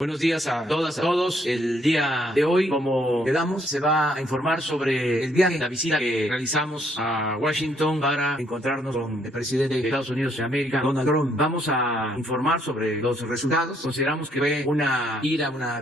Buenos días a todas, a todos. El día de hoy, como quedamos, se va a informar sobre el viaje, la visita que realizamos a Washington para encontrarnos con el presidente de Estados Unidos de América, Donald Trump. Vamos a informar sobre los resultados. Consideramos que fue una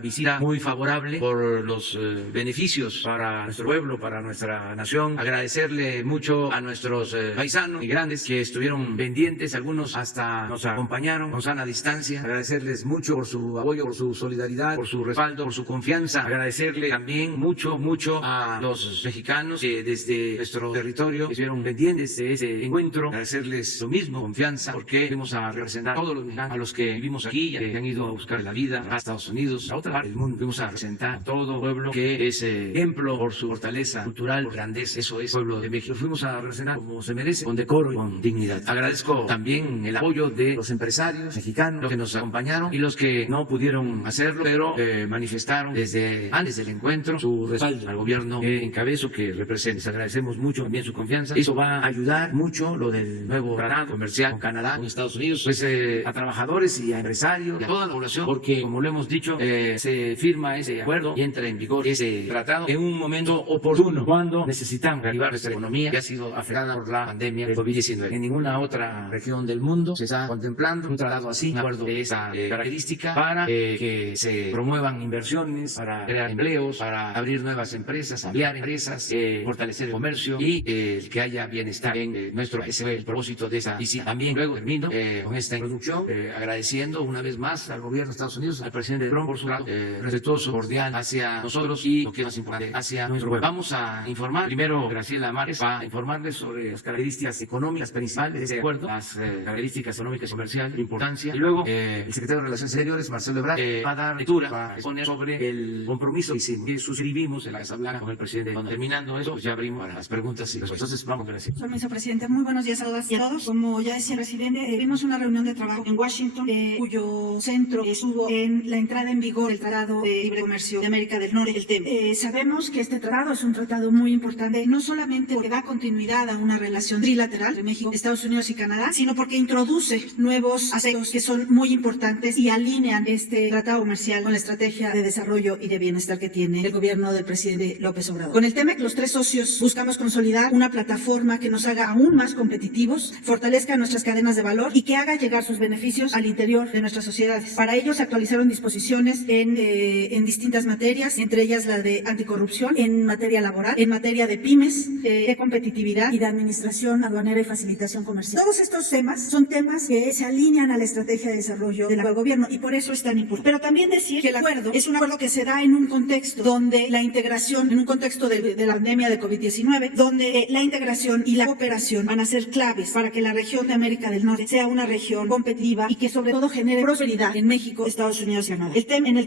visita muy favorable por los beneficios para nuestro pueblo, para nuestra nación. Agradecerle mucho a nuestros paisanos migrantes que estuvieron pendientes, algunos hasta nos acompañaron, nos dan a distancia. Agradecerles mucho por su apoyo, por su solidaridad, por su respaldo, por su confianza. Agradecerle también mucho a los mexicanos que desde nuestro territorio estuvieron pendientes de ese encuentro. Agradecerles lo mismo, confianza, porque fuimos a representar a todos los mexicanos, a los que vivimos aquí, que han ido a buscar la vida a Estados Unidos, a otra parte del mundo. Fuimos a representar a todo el pueblo que es ejemplo por su fortaleza cultural, por grandeza. Eso es el pueblo de México. Fuimos a representar como se merece, con decoro y con dignidad. Agradezco también el apoyo de los empresarios mexicanos, los que nos acompañaron y los que no pudieron hacerlo, pero manifestaron desde antes del encuentro su respaldo al gobierno que encabezo, que represento. Les agradecemos mucho también su confianza. Eso va a ayudar mucho, lo del nuevo tratado comercial con Canadá, con Estados Unidos, pues a trabajadores y a empresarios y a toda la población, porque como lo hemos dicho, se firma ese acuerdo y entra en vigor ese tratado en un momento oportuno, cuando necesitamos reactivar nuestra economía que ha sido afectada por la pandemia del COVID-19. En ninguna otra región del mundo se está contemplando un tratado así, un acuerdo de esa característica, para que se promuevan inversiones, para crear empleos, para abrir nuevas empresas, ampliar empresas, fortalecer el comercio y que haya bienestar en nuestro país. Ese fue el propósito de esa visita. También luego termino con esta introducción agradeciendo una vez más al gobierno de Estados Unidos, al presidente Trump por su lado respetuoso, cordial hacia nosotros y, lo que es más importante, hacia nuestro pueblo. Vamos a informar, primero Graciela Márquez va a informarles sobre las características económicas principales de ese acuerdo, las características económicas y comerciales, importancia, y luego el secretario de Relaciones Exteriores, Marcelo Ebrard, va a dar lectura, va a exponer sobre el compromiso que suscribimos en la Casa Blanca con el presidente. Cuando terminando eso, pues ya abrimos para las preguntas y respuestas. Entonces, vamos, gracias. Permiso, presidente. Muy buenos días a todas y a todos. Como ya decía el presidente, tuvimos una reunión de trabajo en Washington, cuyo centro estuvo en la entrada en vigor del Tratado de Libre Comercio de América del Norte, el TEM. Sabemos que este tratado es un tratado muy importante, no solamente porque da continuidad a una relación trilateral de México, Estados Unidos y Canadá, sino porque introduce nuevos aspectos que son muy importantes y alinean este tratado comercial con la estrategia de desarrollo y de bienestar que tiene el gobierno del presidente López Obrador. Con el TEMEC, los tres socios buscamos consolidar una plataforma que nos haga aún más competitivos, fortalezca nuestras cadenas de valor y que haga llegar sus beneficios al interior de nuestras sociedades. Para ello se actualizaron disposiciones en distintas materias, entre ellas la de anticorrupción, en materia laboral, en materia de pymes, de competitividad y de administración aduanera y facilitación comercial. Todos estos temas son temas que se alinean a la estrategia de desarrollo del gobierno y por eso es tan importante. Pero también decir que el acuerdo es un acuerdo que se da en un contexto donde la integración, en un contexto de la pandemia de COVID-19, donde la integración y la cooperación van a ser claves para que la región de América del Norte sea una región competitiva y que sobre todo genere prosperidad en México, Estados Unidos y Canadá.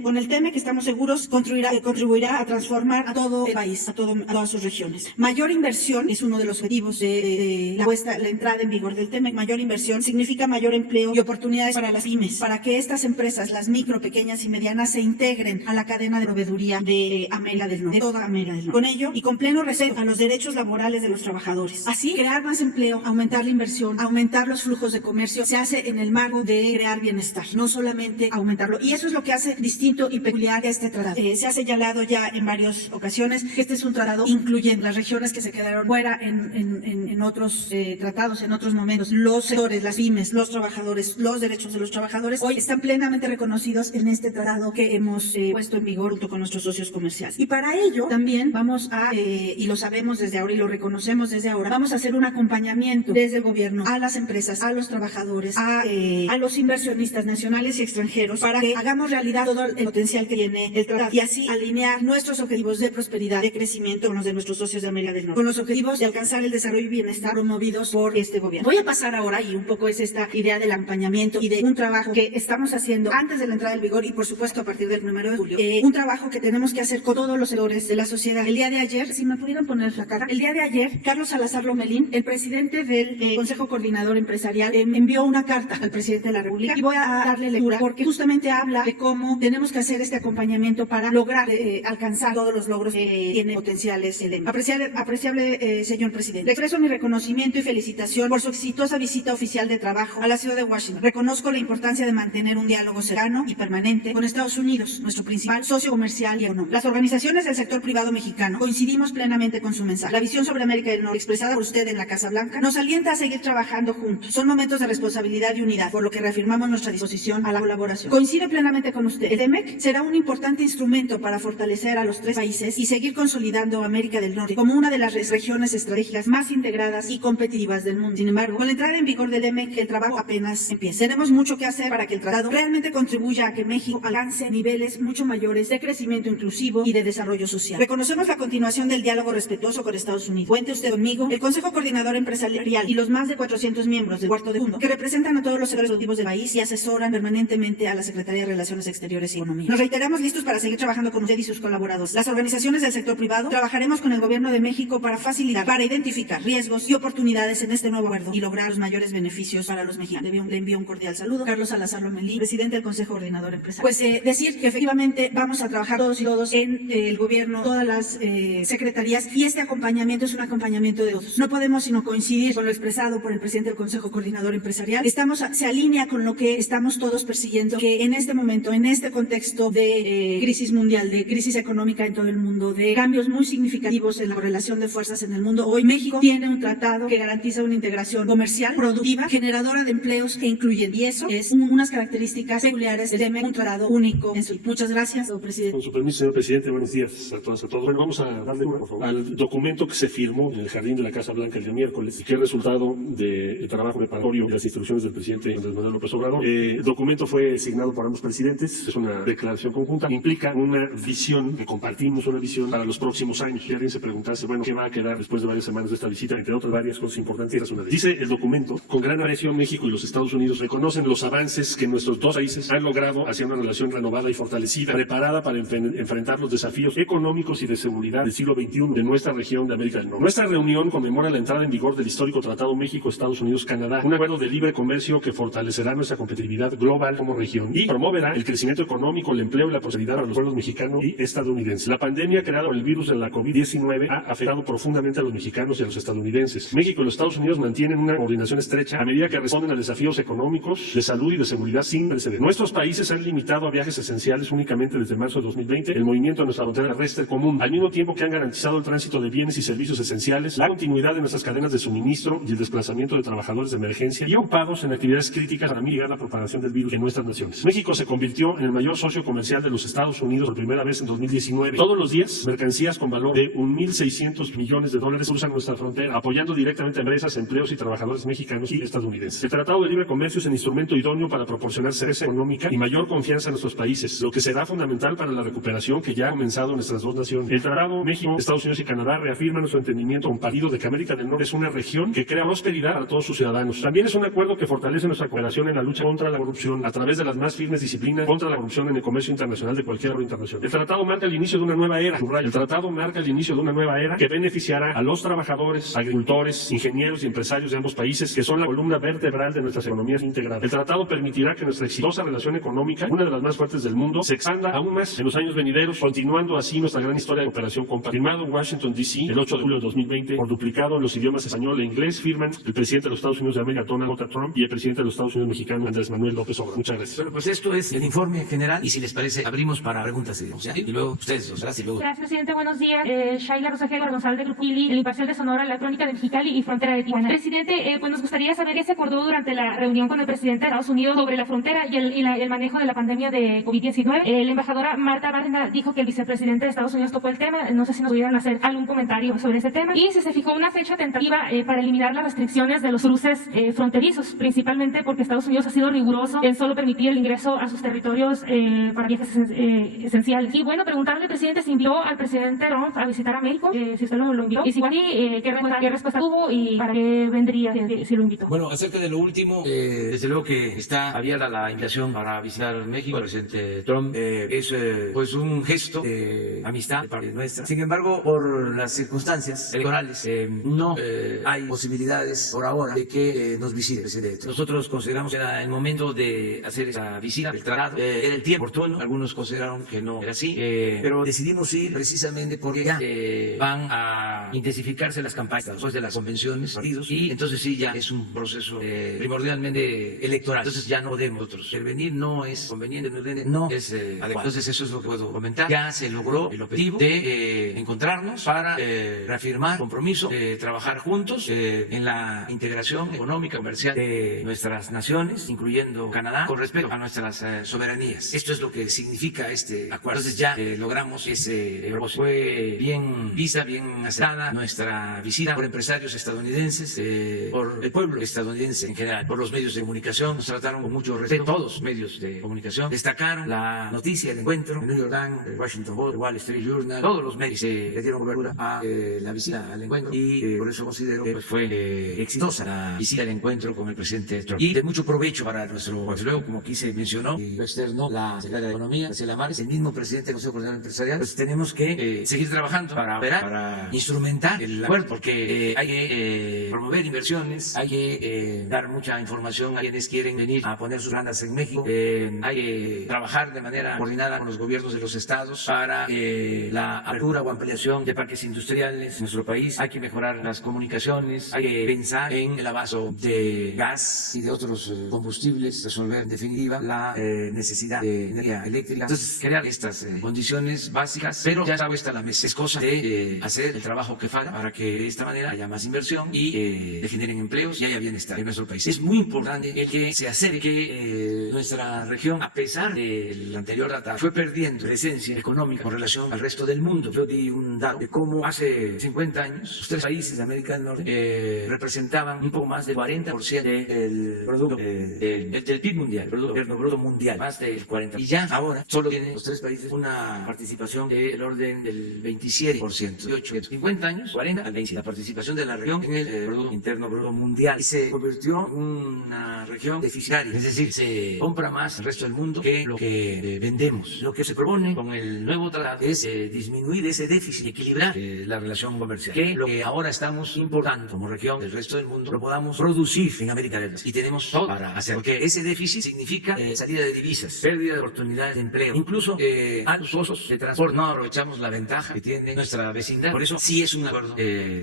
Con el TEMEC estamos seguros contribuirá a transformar a todo el país, a todas sus regiones. Mayor inversión es uno de los objetivos de la entrada en vigor del TEMEC. Mayor inversión significa mayor empleo y oportunidades para las pymes, para que estas empresas, las micro, pequeñas y medianas, se integren a la cadena de proveeduría de América del Norte, de toda América del Norte. Con ello y con pleno respeto a los derechos laborales de los trabajadores. Así, crear más empleo, aumentar la inversión, aumentar los flujos de comercio, se hace en el marco de crear bienestar, no solamente aumentarlo. Y eso es lo que hace distinto y peculiar este tratado. Se ha señalado ya en varias ocasiones que este es un tratado incluyendo las regiones que se quedaron fuera en otros tratados, en otros momentos. Los sectores, las pymes, los trabajadores, los derechos de los trabajadores, hoy están plenamente reconocidos en este tratado que hemos puesto en vigor junto con nuestros socios comerciales. Y para ello también vamos a, y lo sabemos desde ahora y lo reconocemos desde ahora, vamos a hacer un acompañamiento desde el gobierno a las empresas, a los trabajadores, a los inversionistas nacionales y extranjeros para que hagamos realidad todo el potencial que tiene el tratado y así alinear nuestros objetivos de prosperidad, de crecimiento con los de nuestros socios de América del Norte, con los objetivos de alcanzar el desarrollo y bienestar promovidos por este gobierno. Voy a pasar ahora, y un poco es esta idea del acompañamiento y de un trabajo que estamos haciendo antes de la entrada en vigor y por supuesto a partir del 1 de julio, un trabajo que tenemos que hacer con todos los sectores de la sociedad. El día de ayer, si me pudieran poner la cara, el día de ayer, Carlos Salazar Lomelín, el presidente del Consejo Coordinador Empresarial, envió una carta al presidente de la República y voy a darle lectura porque justamente habla de cómo tenemos que hacer este acompañamiento para lograr alcanzar todos los logros que tiene potenciales el EMA. Apreciable señor presidente, le expreso mi reconocimiento y felicitación por su exitosa visita oficial de trabajo a la ciudad de Washington. Reconozco la importancia de mantener un diálogo cercano y permanente permanente con Estados Unidos, nuestro principal socio comercial y económico. Las organizaciones del sector privado mexicano coincidimos plenamente con su mensaje. La visión sobre América del Norte expresada por usted en la Casa Blanca nos alienta a seguir trabajando juntos. Son momentos de responsabilidad y unidad, por lo que reafirmamos nuestra disposición a la colaboración. Coincido plenamente con usted. El TEMEC será un importante instrumento para fortalecer a los tres países y seguir consolidando América del Norte como una de las regiones estratégicas más integradas y competitivas del mundo. Sin embargo, con la entrada en vigor del TEMEC, el trabajo apenas empieza. Tenemos mucho que hacer para que el tratado realmente contribuya a que México alcance niveles mucho mayores de crecimiento inclusivo y de desarrollo social. Reconocemos la continuación del diálogo respetuoso con Estados Unidos. Cuente usted conmigo, el Consejo Coordinador Empresarial y los más de 400 miembros del Cuarto de Mundo que representan a todos los sectores productivos del país y asesoran permanentemente a la Secretaría de Relaciones Exteriores y Economía. Nos reiteramos listos para seguir trabajando con usted y sus colaboradores. Las organizaciones del sector privado trabajaremos con el Gobierno de México para facilitar, para identificar riesgos y oportunidades en este nuevo acuerdo y lograr los mayores beneficios para los mexicanos. Le envío un cordial saludo. Carlos Salazar Lomelí, presidente del Consejo Coordinador Empresarial. Pues decir que efectivamente vamos a trabajar todos y todos en el gobierno, todas las secretarías, y este acompañamiento es un acompañamiento de todos. No podemos sino coincidir con lo expresado por el presidente del Consejo Coordinador Empresarial. Se alinea con lo que estamos todos persiguiendo, que en este momento, en este contexto de crisis mundial, de crisis económica en todo el mundo, de cambios muy significativos en la correlación de fuerzas en el mundo, hoy México tiene un tratado que garantiza una integración comercial, productiva, generadora de empleos e incluyente. Y eso es unas características peculiares del TEMEC, un tratado único en su. Muchas gracias, señor presidente. Con su permiso, señor presidente, buenos días a todas y a todos. Bueno, vamos a darle por favor, al documento que se firmó en el jardín de la Casa Blanca el día miércoles y que es resultado del trabajo preparatorio de las instrucciones del presidente Andrés Manuel López Obrador. El documento fue signado por ambos presidentes, es una declaración conjunta, implica una visión, que compartimos una visión para los próximos años. Si alguien se preguntase, bueno, ¿qué va a quedar después de varias semanas de esta visita? Entre otras varias cosas importantes, es una de ellas. Dice el documento, con gran aprecio México y los Estados Unidos reconocen los avances que nuestros dos países han logrado hacia una relación renovada y fortalecida, preparada para enfrentar los desafíos económicos y de seguridad del siglo XXI de nuestra región de América del Norte. Nuestra reunión conmemora la entrada en vigor del histórico Tratado México-Estados Unidos-Canadá, un acuerdo de libre comercio que fortalecerá nuestra competitividad global como región y promoverá el crecimiento económico, el empleo y la prosperidad para los pueblos mexicanos y estadounidenses. La pandemia creada por el virus de la COVID-19 ha afectado profundamente a los mexicanos y a los estadounidenses. México y los Estados Unidos mantienen una coordinación estrecha a medida que responden a desafíos económicos, de salud y de seguridad sin precedentes. Nuestros países han limitado a viajes esenciales únicamente desde marzo de 2020 el movimiento de nuestra frontera terrestre común, al mismo tiempo que han garantizado el tránsito de bienes y servicios esenciales, la continuidad de nuestras cadenas de suministro y el desplazamiento de trabajadores de emergencia y ocupados en actividades críticas para mitigar la propagación del virus en nuestras naciones. México se convirtió en el mayor socio comercial de los Estados Unidos por primera vez en 2019. Todos los días, mercancías con valor de $1,600 millones cruzan nuestra frontera, apoyando directamente a empresas, empleos y trabajadores mexicanos y estadounidenses. El Tratado de Libre Comercio es el instrumento idóneo para proporcionar certeza económica y mayor confianza en nuestros países, lo que será fundamental para la recuperación que ya ha comenzado en nuestras dos naciones. El Tratado México, Estados Unidos y Canadá reafirma nuestro entendimiento compartido de que América del Norte es una región que crea prosperidad para todos sus ciudadanos. También es un acuerdo que fortalece nuestra cooperación en la lucha contra la corrupción a través de las más firmes disciplinas contra la corrupción en el comercio internacional de cualquier orden internacional. El tratado marca el inicio de una nueva era. El tratado marca el inicio de una nueva era que beneficiará a los trabajadores, agricultores, ingenieros y empresarios de ambos países, que son la columna vertebral de nuestras economías integradas. El tratado permitirá que nuestra exitosa relación económica, una de las más fuertes del mundo, se expanda aún más en los años venideros, continuando así nuestra gran historia de cooperación compartida. Firmado en Washington, D.C. el 8 de julio de 2020, por duplicado en los idiomas español e inglés, firman el presidente de los Estados Unidos de América, Donald J. Trump, y el presidente de los Estados Unidos mexicano, Andrés Manuel López Obrador. Muchas gracias. Bueno, pues esto es el informe general y si les parece, abrimos para preguntas y luego ustedes, gracias. Gracias, presidente. Buenos días. Shaila Rosagel González de Grupo ILI, el Imparcial de Sonora, la Crónica de Mexicali y Frontera de Tijuana. Presidente, pues nos gustaría saber qué se acordó durante la reunión con el presidente de Estados Unidos sobre la frontera y el manejo de la pandemia de COVID-19. La embajadora Marta Bárcena dijo que el vicepresidente de Estados Unidos tocó el tema. No sé si nos pudieran hacer algún comentario sobre ese tema. Y si se fijó una fecha tentativa para eliminar las restricciones de los cruces fronterizos, principalmente porque Estados Unidos ha sido riguroso en solo permitir el ingreso a sus territorios para viajes esenciales. Y bueno, preguntarle, presidente, si invitó al presidente Trump a visitar a México, si usted lo invitó, y si igual, qué respuesta tuvo y para qué vendría si lo invitó. Bueno, acerca de lo último, desde luego que está abierta la invitación para visitar México. El presidente Trump es pues un gesto de amistad de parte nuestra. Sin embargo, por las circunstancias electorales, no hay posibilidades por ahora de que nos visite el presidente. Nosotros consideramos que era el momento de hacer esa visita, el tratado, era el tiempo oportuno. Algunos consideraron que no era así, pero decidimos ir precisamente porque ya van a intensificarse las campañas después de las convenciones, partidos, y entonces sí ya es un proceso primordialmente electoral. Entonces ya no podemos nosotros intervenir, no es conveniente, no es adecuado. Entonces eso es lo que puedo comentar. Ya se logró el objetivo de encontrarnos para reafirmar compromiso de trabajar juntos en la integración económica, comercial de nuestras naciones, incluyendo Canadá, con respecto a nuestras soberanías. Esto es lo que significa este acuerdo. Entonces ya logramos ese propósito. Fue bien vista, bien aceptada nuestra visita por empresarios estadounidenses, por el pueblo estadounidense en general, por los medios de comunicación. Nos trataron con mucho respeto, todos los medios de comunicación. Destacaron la noticia, el encuentro, el New York Times, el Washington Post, el Wall Street Journal, todos los medios le dieron cobertura a la visita al encuentro y por eso considero que fue exitosa la visita al encuentro con el presidente Trump y de mucho provecho para nuestro país. Luego, como aquí se mencionó, y lo externo, la secretaria de Economía, Graciela Márquez, el mismo presidente del Consejo Coordinador Empresarial, pues tenemos que seguir trabajando para operar, para instrumentar el acuerdo, porque hay que promover inversiones, hay que dar mucha información a quienes quieren venir a poner sus plantas en México, hay que trabajar de manera coordinada con los gobiernos de los estados para la apertura o ampliación de parques industriales en nuestro país, hay que mejorar las comunicaciones, hay que pensar en el abasto de gas y de otros combustibles, resolver en definitiva la necesidad de energía eléctrica. Entonces, crear estas condiciones básicas, pero ya está puesta la mesa. Es cosa de hacer el trabajo que falta para que de esta manera haya más inversión y generen empleos y haya bienestar en nuestro país. Es muy importante el que se acerque que nuestra región, a pesar del anterior tratado, fue perdiendo presencia económica con relación al resto del mundo. Yo di un dato de cómo hace 50 años los 3 países de América del Norte representaban un poco más del 40% del producto del PIB mundial, el Producto Bruto Mundial, más del 40%. Y ya ahora solo tienen los 3 países una participación del orden del 27%. 50 años, 40 al 20%. La participación de la región en el Producto Interno Bruto Mundial y se convirtió en una región deficitaria, es decir, se compra más el resto del mundo que lo que vendemos. Lo que se propone con el nuevo tratado es disminuir ese déficit, equilibrar la relación comercial, que lo que ahora estamos importando como región del resto del mundo lo podamos producir en América del Norte y tenemos todo para hacer, porque ese déficit significa salida de divisas, pérdida de oportunidades de empleo, incluso altos costos de transporte. No aprovechamos la ventaja que tiene nuestra vecindad. Por eso sí es un acuerdo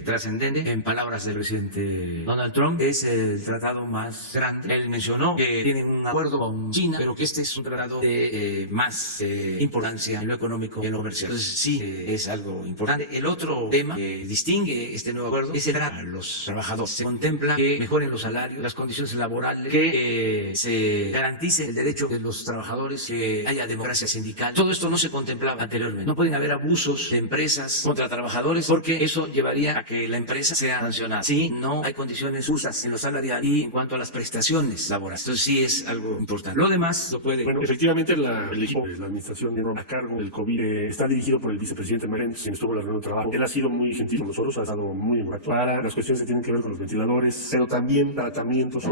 trascendente. En palabras del presidente Donald Trump, es el tratado más grande. Él mencionó que tienen un acuerdo con China, pero que este es un tratado de más importancia en lo económico y en lo comercial. Entonces sí es algo importante. El otro tema que distingue este nuevo acuerdo es el trato a los trabajadores. Se contempla que mejoren los salarios, las condiciones laborales, que se garantice el derecho de los trabajadores, que haya democracia sindical. Todo esto no se contemplaba anteriormente. No pueden haber abusos de empresas contra trabajadores porque eso llevaría a que la empresa sea sancionada. Si no hay condiciones justas en los salariales y en cuanto a las prestaciones laborales. Entonces sí es algo importante. Lo demás lo puede... Bueno, efectivamente el equipo de la administración a cargo del COVID está dirigido por el vicepresidente Menéndez, quien estuvo en la reunión de trabajo. Él ha sido muy gentil con nosotros, ha estado muy empático para las cuestiones que tienen que ver con los ventiladores, pero también tratamientos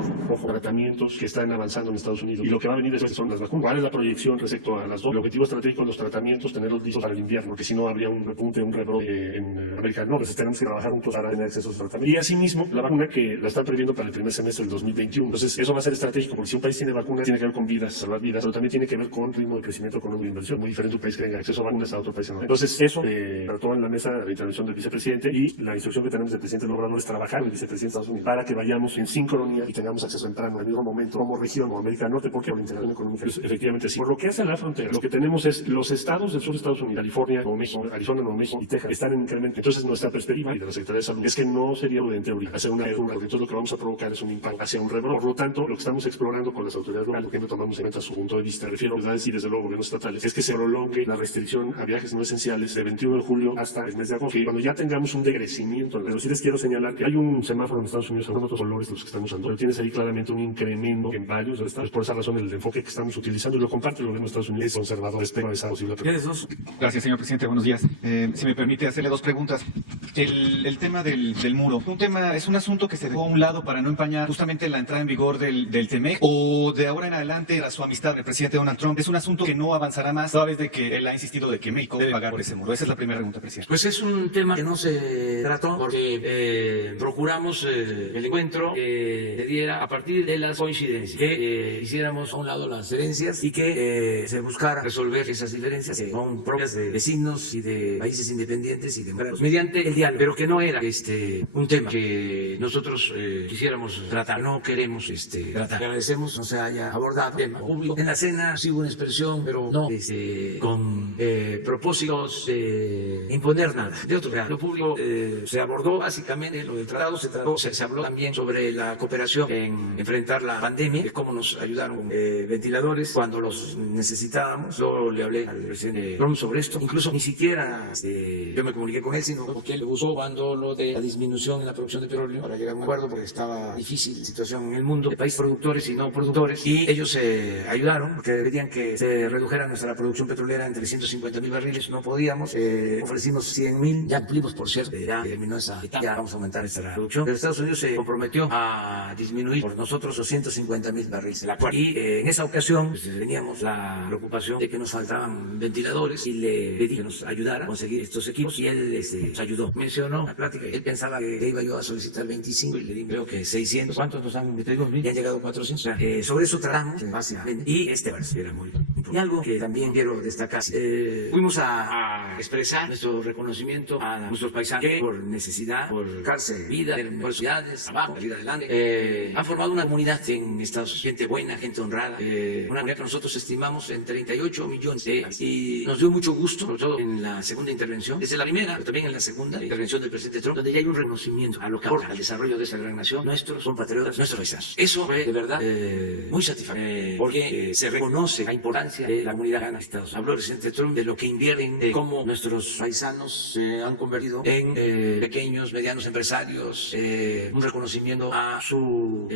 que están avanzando en Estados Unidos. Y lo que va a venir después son las vacunas. ¿Cuál es la proyección respecto a las dos? El objetivo estratégico de los tratamientos, tenerlos listos para el invierno, porque si no habría un repunte, un rebrote en América del Norte. Entonces tenemos que trabajar juntos para tener acceso a esos tratamientos. Y asimismo, la vacuna que la están previendo para el primer semestre del 2021. Entonces eso va a ser estratégico, porque si un país tiene vacunas, tiene que ver con vidas, salvar vidas, pero también tiene que ver con ritmo de crecimiento económico e inversión. Muy diferente un país que tenga acceso a vacunas a otro país no. Entonces eso trató en la mesa la intervención del vicepresidente y la instrucción que tenemos del presidente López Obrador es trabajar con el vicepresidente de Estados Unidos para que vayamos en sincronía y tengamos acceso temprano al mismo momento como región o América del Norte, porque la integración económica es efectivamente sí. Por lo que hace a la frontera, lo que tenemos es los estados del sur de Estados Unidos, California, Nuevo México, Arizona, Nuevo México y Texas están en incremento. Entonces nuestra perspectiva y de la Secretaría de Salud es que no sería prudente ahorita hacer una porque entonces lo que vamos a provocar es un impacto hacia un rebrote. Por lo tanto, lo que estamos explorando con las autoridades locales, lo que no tomamos en cuenta su punto de vista, refiero a ciudades y desde luego gobiernos estatales, es que se prolongue la restricción a viajes no esenciales de 21 de julio hasta el mes de agosto. Y cuando ya tengamos un decrecimiento, pero sí les quiero señalar que hay un semáforo en Estados Unidos, algunos otros colores de los que estamos usando, pero tienes ahí claramente un incremento en varios estados. Por esa razón el enfoque que estamos utilizando y lo comparte el gobierno de Estados Unidos es conservador respecto a esa posible. Gracias, señor presidente. Buenos días. Si me permite hacerle dos preguntas. El tema del muro, es un asunto que se dejó a un lado para no empañar justamente la entrada en vigor del TEMEC, o de ahora en adelante a su amistad del presidente Donald Trump es un asunto que no avanzará más, toda vez de que él ha insistido de que México debe pagar por ese muro. Esa es la primera pregunta, presidente. Pues es un tema que no se trató porque procuramos el encuentro que se diera a partir de las coincidencias, que hiciéramos a un lado las herencias y que se buscara resolver esas diferencias que son propias de vecinos y de países independientes y democráticos mediante el diálogo, pero que no era un tema que nosotros quisiéramos tratar, no queremos tratar. Agradecemos no se haya abordado el tema público. público. En la cena sí hubo una expresión, pero no con propósitos de imponer nada. De otro lado, lo público se abordó básicamente lo del tratado, se habló también sobre la cooperación en enfrentar la pandemia, de cómo nos ayudaron con ventiladores cuando los necesitábamos. Yo le hablé al presidente Trump sobre esto, incluso ni siquiera yo me comuniqué con él, sino porque él usó cuando lo de la disminución en la producción de petróleo para llegar a un acuerdo, porque estaba difícil la situación en el mundo, de países productores y no productores, y ellos ayudaron porque pedían que se redujera nuestra producción petrolera en 350,000 barriles, no podíamos, ofrecimos 100,000, ya cumplimos, por cierto, ya terminó esa etapa, ya vamos a aumentar nuestra producción, pero Estados Unidos se comprometió a disminuir por nosotros 250,000 barriles, y en esa ocasión pues, teníamos la preocupación de que nos faltaban ventiladores y le pedí que nos ayudara a conseguir estos equipos y él nos ayudó. Mencionó la plática, él pensaba que iba yo a solicitar 25 y le di creo que 600. ¿Cuántos nos han metido? Y han llegado 400. O sea, sobre eso tratamos básicamente y era muy importante. Y algo que también quiero destacar, fuimos a expresar nuestro reconocimiento a nuestros paisanos que por necesidad, por cárcel, vida, por ciudades, trabajo, vida adelante, han formado una comunidad en Estados Unidos, gente buena, gente honrada, una comunidad que nosotros estimamos en 38 millones y nos dio mucho gusto, sobre todo en la segunda intervención, desde la primera, pero también en la segunda intervención del presidente Trump, donde ya hay un reconocimiento a lo que aporta al desarrollo de esa gran nación, nuestros compatriotas, nuestros paisanos. Eso fue de verdad muy satisfactorio, porque se reconoce la importancia de la comunidad de Estados Unidos. Habló el presidente Trump de lo que invierten, de cómo nuestros paisanos se han convertido en pequeños, medianos empresarios, un reconocimiento a su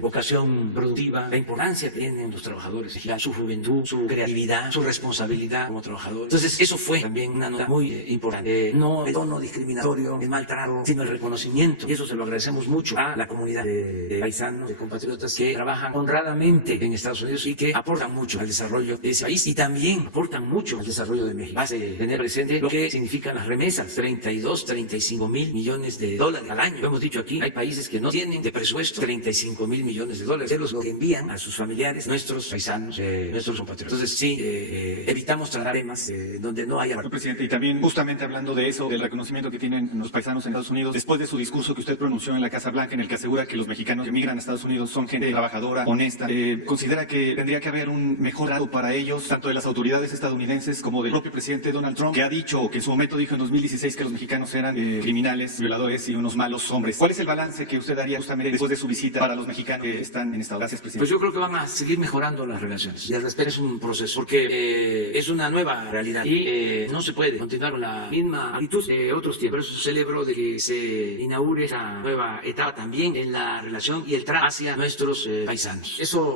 vocación productiva, la importancia que tienen los trabajadores, su juventud, su creatividad, su responsabilidad como trabajadores. Entonces, eso fue también una nota muy importante. No el tono discriminatorio, el maltrato, sino el reconocimiento. Y eso se lo agradecemos mucho a la comunidad de paisanos, de compatriotas que trabajan honradamente en Estados Unidos y que aportan mucho al desarrollo de ese país y también aportan mucho al desarrollo de México. Basta tener presente lo que significan las remesas, 35,000 millones de dólares al año. Lo hemos dicho aquí, hay países que no tienen de presupuesto 35,000 millones de dólares, de los que envían a sus familiares, nuestros paisanos, nuestros compatriotas. Entonces, sí, evitamos tratar temas donde no haya... Presidente, y también justamente hablando de eso, del reconocimiento que tienen los paisanos en Estados Unidos, después de su discurso que usted pronunció en la Casa Blanca, en el que asegura que los mexicanos que emigran a Estados Unidos son gente trabajadora, honesta, ¿considera que tendría que haber un mejor trato para ellos, tanto de las autoridades estadounidenses como del propio presidente Donald Trump, que ha dicho, que en su momento dijo en 2016 que los mexicanos eran criminales, violadores y unos malos hombres? ¿Cuál es el balance que usted haría justamente después de su visita para los mexicanos que están en Estados Unidos? Gracias, presidente. Pues yo creo que van a seguir mejorando las relaciones y el respeto es un proceso, porque es una nueva realidad y no se puede continuar con la misma actitud de otros tiempos. Por eso celebro de que se inaugure esa nueva etapa también en la relación y el trato hacia nuestros paisanos. Eso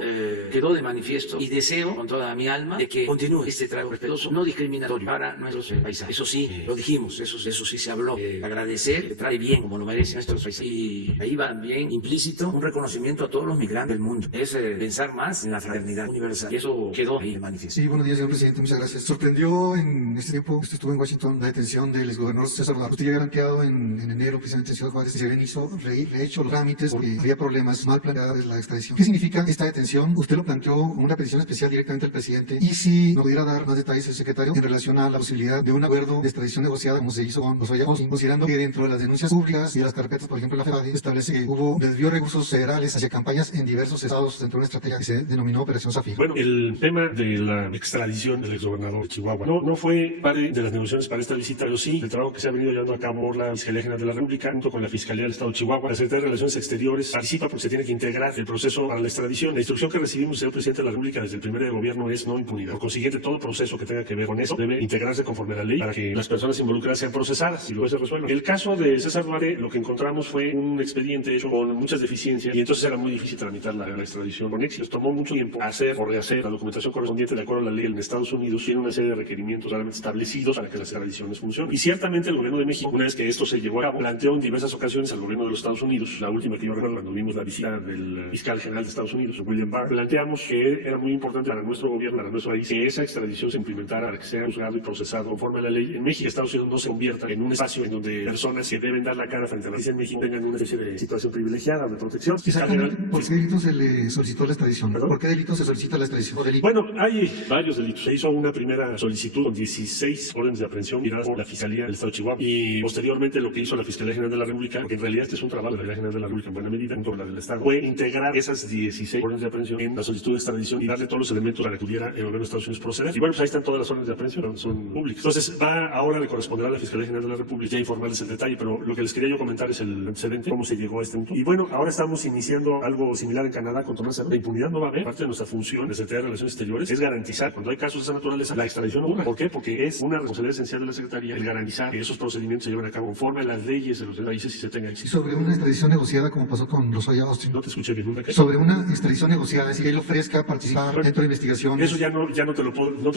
quedó de manifiesto y deseo con toda mi alma de que continúe este trato respetuoso, no discriminatorio para nuestros paisanos. Eso sí, lo dijimos, eso sí se habló. Agradecer, que trate bien como lo merecen nuestros paisanos. Y ahí va también implícito un reconocimiento a todos los migrantes del mundo. Es pensar más en la fraternidad universal. Y eso quedó ahí de manifiesto. Sí, buenos días, señor presidente, muchas gracias. Sorprendió en este tiempo que estuvo en Washington la detención del exgobernador César Duarte. Usted ya había planteado en enero, precisamente en Ciudad Juárez, que se habían hecho los trámites porque había problemas mal planteados de la extradición. ¿Qué significa esta detención? Usted lo planteó como una petición especial directamente al presidente. Y si nos pudiera dar más detalles el secretario en relación a la posibilidad de un acuerdo de extradición negociada como se hizo con los Oyaos, considerando que dentro de las denuncias públicas y de las carpetas, por ejemplo, la FEBADE establece que hubo desvío de recursos federales hacia campañas en diversos estados dentro de una estrategia que se denominó Operación Zafiro. Bueno, el tema de la extradición del exgobernador de Chihuahua no fue parte de las negociaciones para esta visita, pero sí el trabajo que se ha venido llevando a cabo por la Fiscalía General de la República junto con la Fiscalía del Estado de Chihuahua. La Secretaría de Relaciones Exteriores participa porque se tiene que integrar el proceso para la extradición. La instrucción que recibimos del señor presidente de la República desde el primer gobierno es no impunidad. Por consiguiente, todo proceso que tenga que ver con eso debe integrarse conforme a la ley para que las personas involucradas sean procesadas y luego se resuelvan. El caso de César Duarte, lo que encontramos fue un expediente hecho con muchas deficiencias y entonces era muy difícil tramitar la extradición con éxito. Tomó mucho tiempo hacer o rehacer la documentación correspondiente de acuerdo a la ley en Estados Unidos. Tiene una serie de requerimientos claramente establecidos para que las extradiciones funcionen. Y ciertamente el gobierno de México, una vez que esto se llevó a cabo, planteó en diversas ocasiones al gobierno de los Estados Unidos, la última que yo recuerdo cuando vimos la visita del fiscal general de Estados Unidos, William Barr, planteamos que era muy importante para nuestro gobierno para nuestro país que esa extradición se implementara para que sea juzgado y procesado conforme a la ley en México. Estados Unidos no se convierta en un espacio en donde personas que deben dar la cara frente a la justicia en México tengan una especie de situación privilegiada de protección. Exactamente. ¿Por qué delito se le solicitó la extradición? ¿Perdón? ¿Por qué delito se solicita la extradición? Bueno, hay varios delitos. Se hizo una primera solicitud con 16 órdenes de aprehensión giradas por la Fiscalía del Estado de Chihuahua y posteriormente lo que hizo la Fiscalía General de la República, porque en realidad este es un trabajo de la Fiscalía General de la República en buena medida, junto con la del Estado, fue integrar esas 16 órdenes de aprehensión en la solicitud de extradición y darle todos los elementos para que pudiera el gobierno de Estados Unidos proceder. Y bueno, pues ahí están todas las órdenes de aprehensión, son públicas. Entonces, ahora le corresponderá a la Fiscalía General de la República ya informarles el detalle, pero lo que les quería yo comentar es el antecedente, cómo se llegó a este punto. Y bueno, ahora estamos iniciando algo similar en Canadá con Tomás Cerro. La impunidad no va a haber. Parte de nuestra función de Secretaría de Relaciones Exteriores es garantizar, cuando hay casos de esa naturaleza, la extradición ocurra. ¿Por qué? Porque es una responsabilidad esencial de la Secretaría el garantizar que esos procedimientos se lleven a cabo conforme a las leyes de los países y se tenga Y éxito. sobre una extradición negociada, como pasó con Lozoya Austin. No te escuché bien. ¿Nunca? Sobre una extradición negociada, es decir, que él ofrezca participar dentro de investigaciones. Eso ya no te lo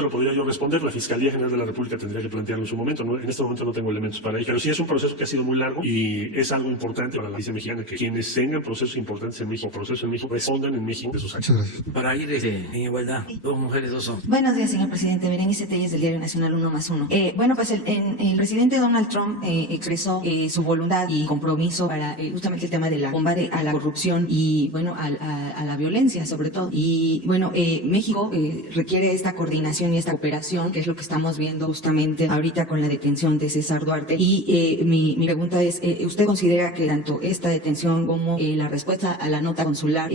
podría yo responder. La Fiscalía General de la República tendría que plantearlo en su momento. En este momento no tengo elementos para ello. Pero sí es un proceso que ha sido muy largo y es algo importante para la justicia mexicana que quienes tengan procesos importantes en México, procesos en México, respondan en México de sus actos. Muchas gracias. Para ir en igualdad, 2 mujeres, 2 hombres. Buenos días, señor presidente. Berenice Telles, del Diario Nacional 1+1. Bueno, pues el presidente Donald Trump expresó su voluntad y compromiso para justamente el tema de la combate a la corrupción y, bueno, a la violencia, sobre todo. Y, bueno, México requiere esta coordinación y esta cooperación, que es lo que estamos viendo justamente ahorita con la detención de César Duarte. Y mi pregunta es, ¿usted considera que tanto esta detención como la respuesta a la nota consular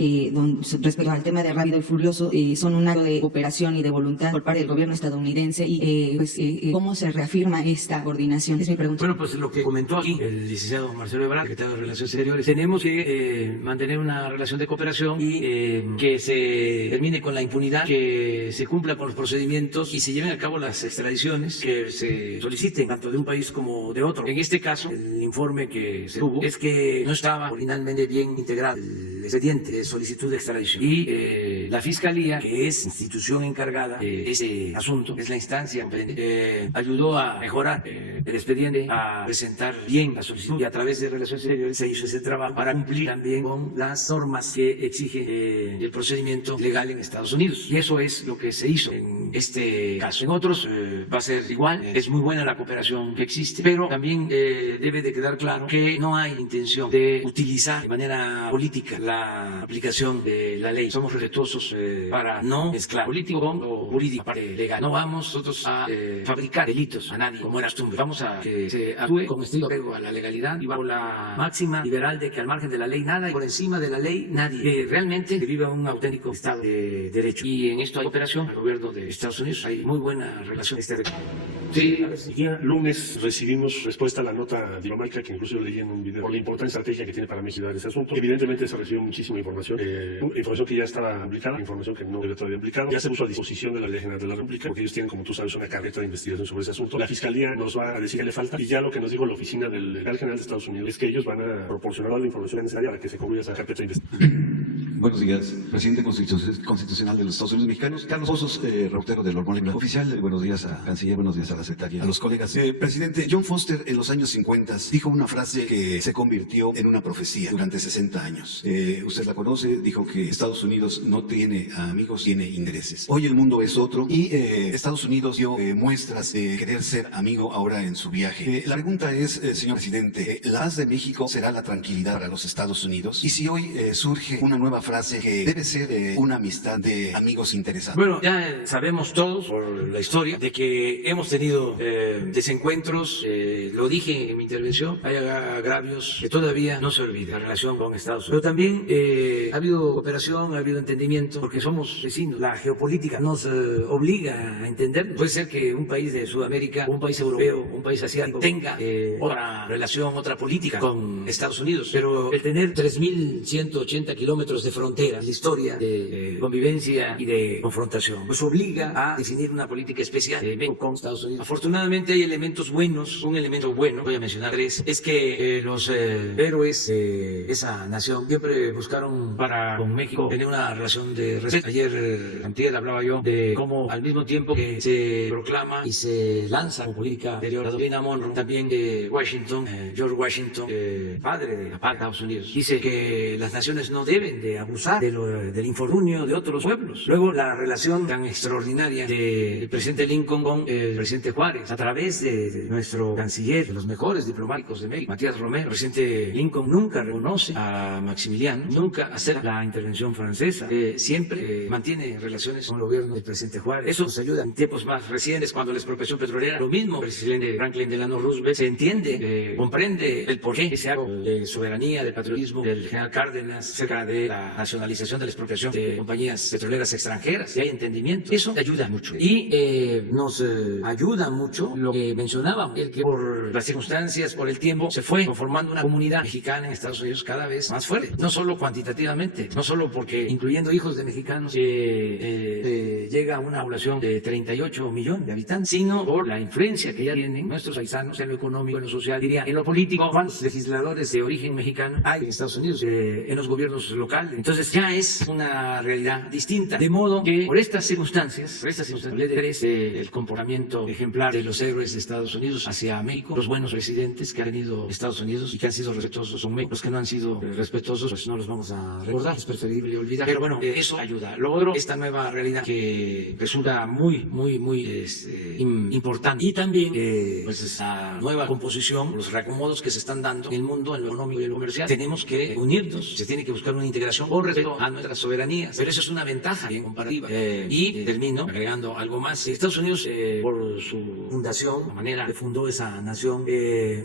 respecto al tema de Rápido y Furioso son un acto de cooperación y de voluntad por parte del gobierno estadounidense? Y ¿cómo se reafirma esta coordinación? Es mi pregunta. Bueno, pues lo que comentó aquí el licenciado Marcelo Ebrard, secretario de Relaciones Exteriores, tenemos que mantener una relación de cooperación y que se termine con la impunidad, que se cumpla con los procedimientos y se lleven a cabo las extradiciones que se soliciten tanto de un país como de otro. En este caso, el informe que se tuvo es que no estaba originalmente bien integrado el expediente de solicitud de extradición y la Fiscalía, que es institución encargada de ese asunto, es la instancia competente, ayudó a mejorar el expediente, a presentar bien la solicitud y a través de Relaciones Exteriores se hizo ese trabajo para cumplir también con las normas que exige el procedimiento legal en Estados Unidos. Y eso es lo que se hizo en este caso. En otros va a ser igual. Es muy buena la cooperación que existe, pero también debe de quedar claro que no hay intención de utilizar de manera política la aplicación de la ley. Somos respetuosos para no mezclar político con lo jurídico, parte legal. No vamos nosotros a fabricar delitos a nadie como era costumbre. Vamos a que se actúe con estricto apego a la legalidad y bajo la máxima liberal de que al margen de la ley nada y por encima de la ley nadie. Que realmente viva un auténtico Estado de Derecho. Y en esto hay cooperación al gobierno de Estados Unidos. Hay muy buena relación. Sí, a ver si. El día lunes recibimos respuesta a la nota diplomática que incluso yo leí en un video por la importante estrategia que tiene para México dar ese asunto. Evidentemente se recibió muchísima información que ya estaba publicada, información que no debe todavía publicada. Ya se puso a disposición de la Ley General de la República porque ellos tienen, como tú sabes, una carpeta de investigación sobre ese asunto. La Fiscalía nos va a decir que le falta y ya lo que nos dijo la oficina del Fiscal General de Estados Unidos es que ellos van a proporcionar toda la información necesaria para que se concluya esa carpeta de investigación. Buenos días, presidente constitucional de los Estados Unidos mexicanos, Carlos Pozos, reportero del Hormón Libre Oficial. Buenos días a canciller, buenos días a la secretaria, a los colegas. Presidente, John Foster en los años 50 dijo una frase que se convirtió en una profecía durante 60 años. Usted la conoce, dijo que Estados Unidos no tiene amigos, tiene intereses. Hoy el mundo es otro y Estados Unidos dio muestras de querer ser amigo ahora en su viaje. La pregunta es, señor presidente, ¿la paz de México será la tranquilidad para los Estados Unidos? Y si hoy surge una nueva frase que debe ser una amistad de amigos interesados. Bueno, ya sabemos todos por la historia de que hemos tenido desencuentros, lo dije en mi intervención, hay agravios que todavía no se olvida la relación con Estados Unidos. Pero también ha habido cooperación, ha habido entendimiento, porque somos vecinos. La geopolítica nos obliga a entender. Puede ser que un país de Sudamérica, un país europeo, un país asiático tenga otra relación, otra política con Estados Unidos, pero el tener 3.180 kilómetros de frontera, la historia de convivencia y de confrontación, pues obliga a definir una política especial de México con Estados Unidos. Afortunadamente hay elementos buenos. Un elemento bueno, voy a mencionar 3, es que los héroes de esa nación siempre buscaron para con México tener una relación de respeto. Ayer, antier, hablaba yo de cómo al mismo tiempo que se proclama y se lanza como política exterior la doctrina Monroe, también de Washington, George Washington, padre de la paz de Estados Unidos, dice que las naciones no deben de abusar del infortunio de otros pueblos. Luego, la relación tan extraordinaria del presidente Lincoln con el presidente Juárez, a través de nuestro canciller, de los mejores diplomáticos de México, Matías Romero. El presidente Lincoln nunca reconoce a Maximiliano, nunca acepta la intervención francesa, siempre mantiene relaciones con el gobierno del presidente Juárez. Eso nos ayuda en tiempos más recientes, cuando la expropiación petrolera, lo mismo, el presidente Franklin Delano Roosevelt se entiende, comprende el porqué ese acto de soberanía, del patriotismo del general Cárdenas acerca de la nacionalización de la expropiación de compañías petroleras extranjeras, y hay entendimiento. Eso ayuda mucho. Y nos ayuda mucho lo que mencionábamos, el que por las circunstancias, por el tiempo, se fue conformando una comunidad mexicana en Estados Unidos cada vez más fuerte. No solo cuantitativamente, no solo porque, incluyendo hijos de mexicanos, llega a una población de 38 millones de habitantes, sino por la influencia que ya tienen nuestros paisanos en lo económico, en lo social, diría, en lo político. ¿Cuántos legisladores de origen mexicano hay en Estados Unidos, en los gobiernos locales? Entonces ya es una realidad distinta. De modo que por estas circunstancias, le interesa el comportamiento ejemplar de los héroes de Estados Unidos hacia México, los buenos presidentes que han tenido Estados Unidos y que han sido respetuosos con México. Los que no han sido respetuosos, pues no los vamos a recordar, es preferible olvidar. Pero bueno, eso ayuda. Lo otro, esta nueva realidad que resulta muy importante, y también pues esa nueva composición, los reacomodos que se están dando en el mundo, en lo económico y en lo comercial. Tenemos que unirnos, se tiene que buscar una integración con respeto a nuestras soberanías, pero eso es una ventaja bien comparativa. Y termino agregando algo más. Estados Unidos, por su fundación, la manera que fundó esa nación,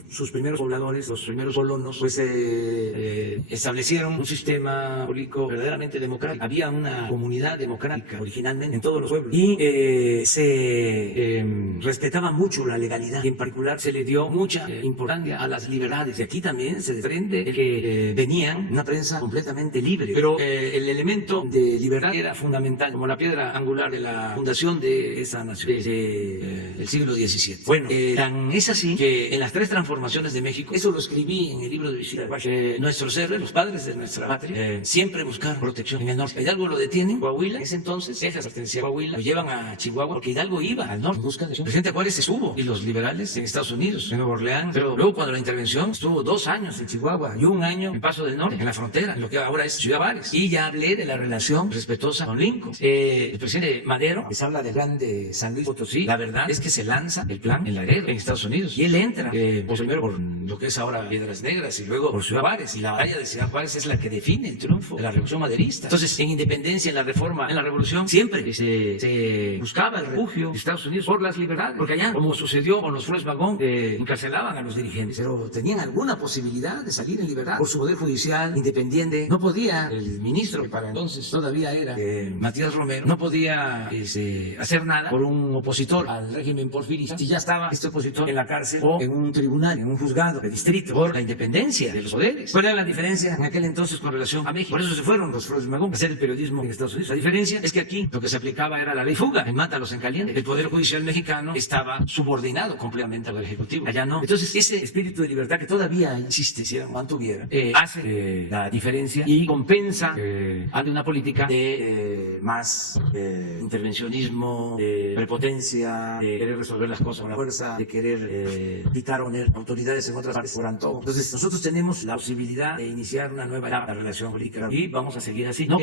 sus primeros pobladores, los primeros colonos, pues establecieron un sistema político verdaderamente democrático. Había una comunidad democrática originalmente en todos los pueblos, y se respetaba mucho la legalidad, y en particular se le dio mucha importancia a las libertades. Y aquí también se desprende que venían una prensa completamente libre, pero el elemento de libertad era fundamental, como la piedra angular de la fundación de esa nación desde el siglo XVII. Bueno, tan es así que en las tres transformaciones de México, eso lo escribí en el libro de visita, nuestros héroes, los padres de nuestra patria, siempre buscaron protección en el norte. Hidalgo lo detienen, Coahuila, en ese entonces, Texas pertenecía a Coahuila, lo llevan a Chihuahua, porque Hidalgo iba al norte en busca de eso. El presidente Juárez estuvo, y los liberales en Estados Unidos, en Nueva Orleans, pero luego cuando la intervención estuvo 2 años en Chihuahua y 1 año en Paso del Norte, en la frontera, en lo que ahora es Ciudad Juárez. Y ya hablé de la relación respetuosa con Lincoln. El presidente Madero les habla del plan de San Luis Potosí. La verdad es que se lanza el plan en Laredo, en Estados Unidos, y él entra primero por lo que es ahora Piedras Negras y luego por Ciudad Juárez, y la batalla de Ciudad Juárez es la que define el triunfo de la Revolución Maderista. Entonces, en independencia, en la reforma, en la revolución, siempre se buscaba el refugio de Estados Unidos por las libertades, porque allá, como sucedió con los Flores Magón, encarcelaban a los dirigentes, pero tenían alguna posibilidad de salir en libertad por su poder judicial independiente. No podía el ministro, que para entonces todavía era Matías Romero, no podía hacer nada por un opositor al régimen porfirista si ya estaba este opositor en la cárcel o en un tribunal, en un juzgado de distrito, por la independencia de los poderes. ¿Cuál era la diferencia en aquel entonces con relación a México? Por eso se fueron los Flores Magón a hacer el periodismo en Estados Unidos. La diferencia es que aquí lo que se aplicaba era la ley fuga, en mátalos en caliente. El poder judicial mexicano estaba subordinado completamente al ejecutivo. Allá no. Entonces, ese espíritu de libertad que todavía existe, si lo mantuviera, hace la diferencia y compensa ante una política de más intervencionismo, de prepotencia, de querer resolver las cosas con la fuerza, de querer quitar autoridades en otras partes por antojo. Entonces, nosotros tenemos la posibilidad de iniciar una nueva etapa de relación política y vamos a seguir así. No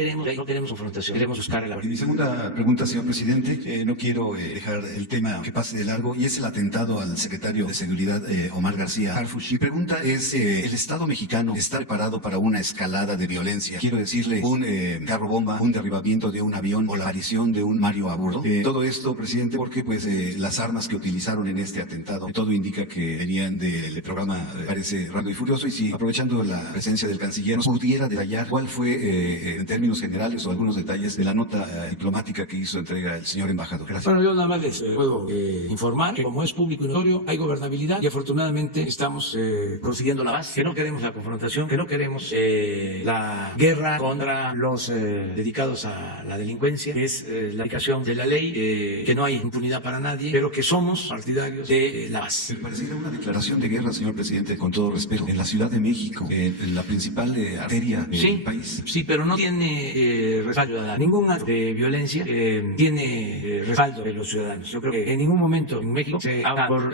queremos confrontación, queremos buscar el acuerdo. Mi segunda pregunta, señor presidente, no quiero dejar el tema que pase de largo, y es el atentado al secretario de Seguridad, Omar García Harfuch. Mi pregunta es, ¿el Estado mexicano está preparado para una escalada de violencia? Quiero decirle, un carro bomba, un derribamiento de un avión o la aparición de un Mario a bordo. Todo esto, presidente, porque pues las armas que utilizaron en este atentado, todo indica que venían del programa, parece, Rápido y Furioso, y si, aprovechando la presencia del canciller, nos pudiera detallar cuál fue, en términos generales, o algunos detalles de la nota diplomática que hizo entrega el señor embajador. Gracias. Bueno, yo nada más les puedo informar que, como es público y notorio, hay gobernabilidad, y afortunadamente estamos consiguiendo la paz, que no queremos la confrontación, que no queremos la guerra contra los dedicados a la delincuencia, que es la aplicación de la ley, que no hay impunidad para nadie, pero que somos partidarios de la paz. Me pareciera una declaración de guerra, señor presidente. presidente, con todo respeto, en la Ciudad de México, en la principal arteria del país. Sí, pero no tiene respaldo ciudadano. Ningún acto de violencia tiene respaldo de los ciudadanos. Yo creo que en ningún momento en México se habla por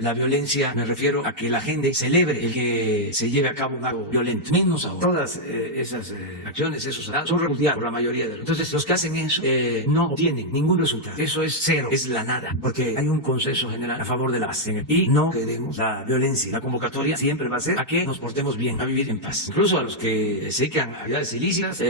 la violencia. Me refiero a que la gente celebre el que se lleve a cabo un acto violento. Menos ahora. Todas esas acciones, esos actos son repudiados por la mayoría de los. Entonces, los que hacen eso no obtienen ningún resultado. Eso es cero, es la nada, porque hay un consenso general a favor de la paz. Y no queremos la violencia. La convocatoria siempre va a ser a que nos portemos bien, a vivir en paz. Incluso a los que se dedican a actividades ilícitas,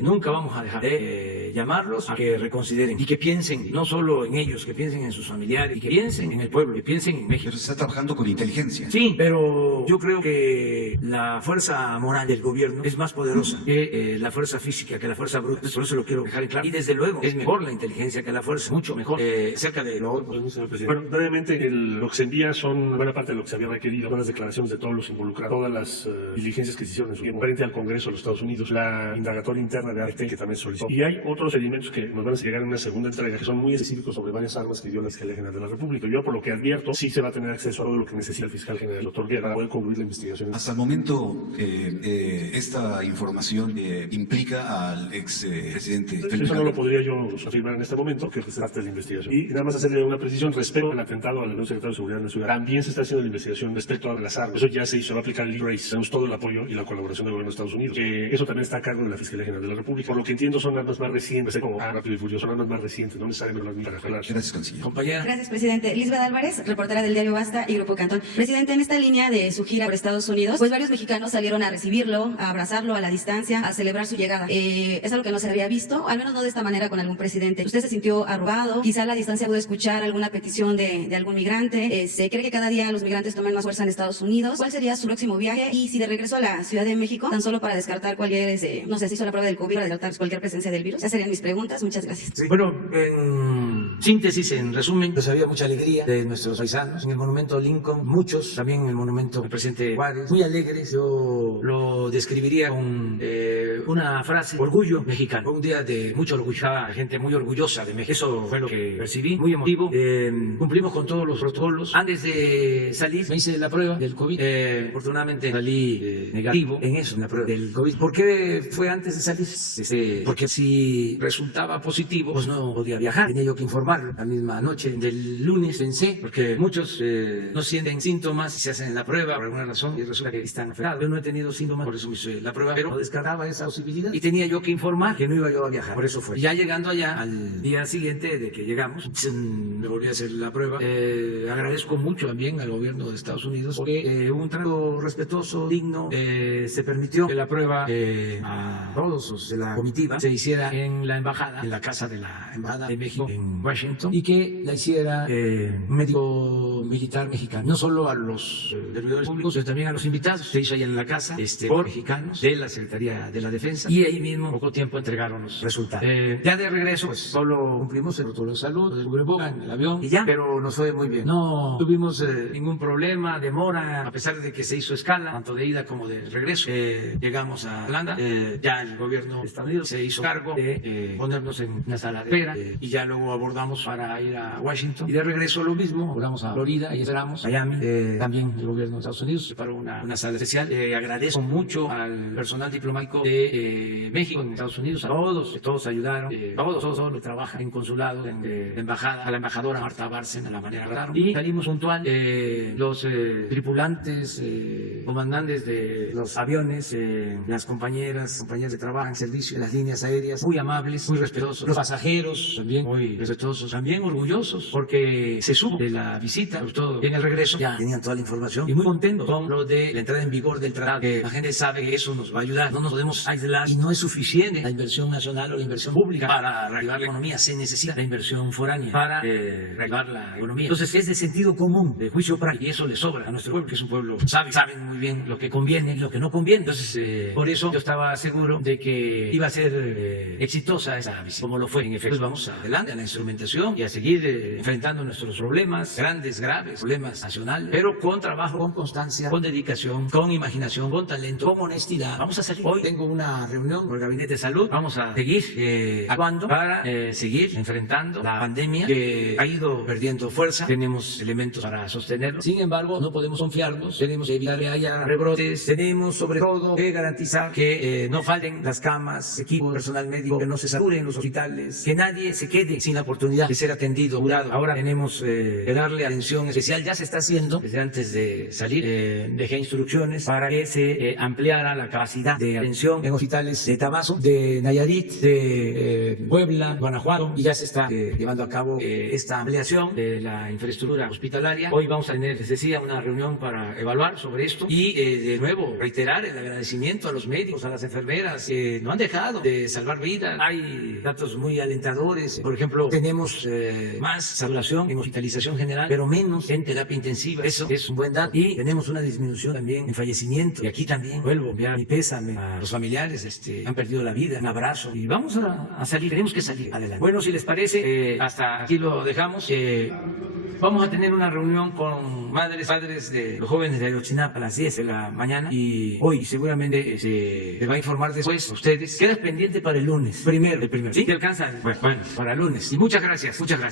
nunca vamos a dejar de llamarlos a que reconsideren y que piensen no solo en ellos, que piensen en sus familiares y que piensen en el pueblo, que piensen en México. Pero se está trabajando con inteligencia. Sí, pero yo creo que la fuerza moral del gobierno es más poderosa que la fuerza física, que la fuerza bruta. Por eso lo quiero dejar en claro. Y desde luego es mejor la inteligencia que la fuerza, mucho mejor. Cerca de lo otro. Bueno, brevemente, lo que se envía son buena parte de lo que se había requerido, son las declaraciones de todos los involucrados, todas las diligencias que se hicieron en su tiempo frente al Congreso de los Estados Unidos, la indagatoria interna de ARTE que también solicitó. Y hay otros elementos que nos van a llegar en una segunda entrega que son muy específicos sobre varias armas que dio la Fiscalía General de la República. Yo, por lo que advierto, sí se va a tener acceso a todo lo que necesita el fiscal general, el doctor Guerra, para poder concluir la investigación. Hasta el momento, esta información implica al ex presidente. Eso no lo podría yo afirmar en este momento, que es parte de la investigación. Y nada más hacerle una precisión respecto al atentado al secretario de Seguridad Nacional. También se está haciendo la investigación respecto a las armas. Eso ya se hizo, va a aplicar el E-Race. Tenemos todo el apoyo y la colaboración del gobierno de Estados Unidos. Eso también está a cargo de la Fiscalía General de la República. Por lo que entiendo, son armas más recientes, como Rápido y Furioso, son armas más recientes, no necesariamente las mismas para jalar. Gracias, canciller. Compañera. Gracias, presidente. Lisbeth Álvarez, reportera del diario Basta y Grupo Cantón. Presidente, en esta línea de su gira por Estados Unidos, pues varios mexicanos salieron a recibirlo, a abrazarlo a la distancia, a celebrar su llegada. Es algo que no se había visto, al menos no de esta manera con algún presidente. ¿Usted se sintió arrobado? Quizá a la distancia pudo escuchar alguna petición de algún migrante. ¿Se cree que cada día los migrantes toman más fuerza en Estados Unidos? ¿Cuál sería su próximo viaje? Y si de regreso a la Ciudad de México, tan solo para descartar cualquier, no sé, se hizo la prueba del COVID, para descartar cualquier presencia del virus. Esas serían mis preguntas. Muchas gracias. Sí. Bueno, en síntesis, en resumen, pues había mucha alegría de nuestros paisanos. En el monumento Lincoln, muchos, también en el monumento del presidente Juárez, muy alegres. Yo lo describiría con una frase: orgullo mexicano. Fue un día de mucho orgullo, gente muy orgullosa de México. Eso fue lo que percibí, muy emotivo. Cumplimos con todos los protocolos. Antes de salir, me hice la prueba del COVID. Afortunadamente salí negativo en eso, en la prueba del COVID. ¿Por qué fue antes de salir? Porque si resultaba positivo, pues no podía viajar. Tenía yo que informarlo. La misma noche del lunes pensé, porque muchos no sienten síntomas y se hacen la prueba por alguna razón y resulta que están afectados. Yo no he tenido síntomas, por eso me hice la prueba, pero no descartaba esa posibilidad y tenía yo que informar que no iba yo a viajar. Por eso fue. Y ya llegando allá, al día siguiente de que llegamos, me volví a hacer la prueba. Agradezco mucho también al gobierno de Estados Unidos porque hubo un trato respetuoso, digno. Se permitió que la prueba a todos los de la comitiva se hiciera en la embajada, en la casa de la embajada de México en Washington, y que la hiciera un médico militar mexicano. No solo a los servidores públicos, sino también a los invitados. Se hizo allá en la casa por mexicanos de la Secretaría de la Defensa y ahí mismo, poco tiempo, entregaron los resultados. Ya de regreso, pues solo cumplimos el protocolo de salud, el cubrebocas en el avión y ya, pero nos fue muy bien. No tuvimos ningún problema, demora, a pesar de que se hizo escala, tanto de ida como de regreso. Llegamos a Holanda, ya el gobierno de Estados Unidos se hizo cargo de ponernos en una sala de espera y ya luego abordamos para ir a Washington y de regreso lo mismo, volamos a Florida y esperamos Miami. También el gobierno de Estados Unidos preparó una sala especial. Agradezco mucho al personal diplomático de México en Estados Unidos, a todos, que todos ayudaron, todos los que trabajan en consulado, en embajada, a la embajadora Marta Bárcena, a la manera hablaron y salimos puntual. Los tripulantes, comandantes de los aviones, las compañeras de trabajo en servicio de las líneas aéreas, muy amables, muy respetuosos. Los pasajeros también muy respetuosos, también orgullosos porque se supo de la visita, sobre todo en el regreso, ya tenían toda la información y muy contentos con lo de la entrada en vigor del tratado. La gente sabe que eso nos va a ayudar, no nos podemos aislar y no es suficiente la inversión nacional o la inversión pública para reactivar la economía. Se necesita la inversión foránea para reactivar la economía. Entonces es de sentido común, de juicio práctico, y eso le sobra a nuestro pueblo, que es un pueblo sabio, saben muy bien lo que conviene y lo que no conviene. Entonces por eso yo estaba seguro de que iba a ser exitosa esa visita, como lo fue en efecto. Pues vamos adelante a la instrumentación y a seguir enfrentando nuestros problemas grandes, graves. graves problemas nacionales, pero con trabajo, con constancia, con dedicación, con imaginación, con talento, con honestidad. Vamos a salir. Hoy tengo una reunión con el Gabinete de Salud. Vamos a seguir actuando para seguir enfrentando la pandemia que ha ido perdiendo fuerza. Tenemos elementos para sostenerlo. Sin embargo, no podemos confiarnos. Tenemos que evitar que haya rebrotes. Tenemos sobre todo que garantizar que no falten las camas, equipo, personal médico, que no se saturen los hospitales, que nadie se quede sin la oportunidad de ser atendido, curado. Ahora tenemos que darle atención especial. Ya se está haciendo desde antes de salir. Dejé instrucciones para que se ampliara la capacidad de atención en hospitales de Tabasco, de Nayarit, de Puebla, Guanajuato, y ya se está llevando a cabo esta ampliación de la infraestructura hospitalaria. Hoy vamos a tener, les decía, una reunión para evaluar sobre esto y de nuevo reiterar el agradecimiento a los médicos, a las enfermeras que no han dejado de salvar vidas. Hay datos muy alentadores. Por ejemplo, tenemos más saturación en hospitalización general, pero menos en terapia intensiva. Eso es un buen dato. Y tenemos una disminución también en fallecimiento. Y aquí también vuelvo a enviar mi pésame a los familiares que han perdido la vida. Un abrazo. Y vamos a salir. Tenemos que salir adelante. Bueno, si les parece, hasta aquí lo dejamos. Vamos a tener una reunión con madres, padres de los jóvenes de Ayotzinapa a las 10 de la mañana. Y hoy seguramente se va a informar después a ustedes. Queda pendiente para el lunes. El primero. ¿Sí? ¿Te alcanzan? Bueno, para el lunes. Y muchas gracias. Muchas gracias.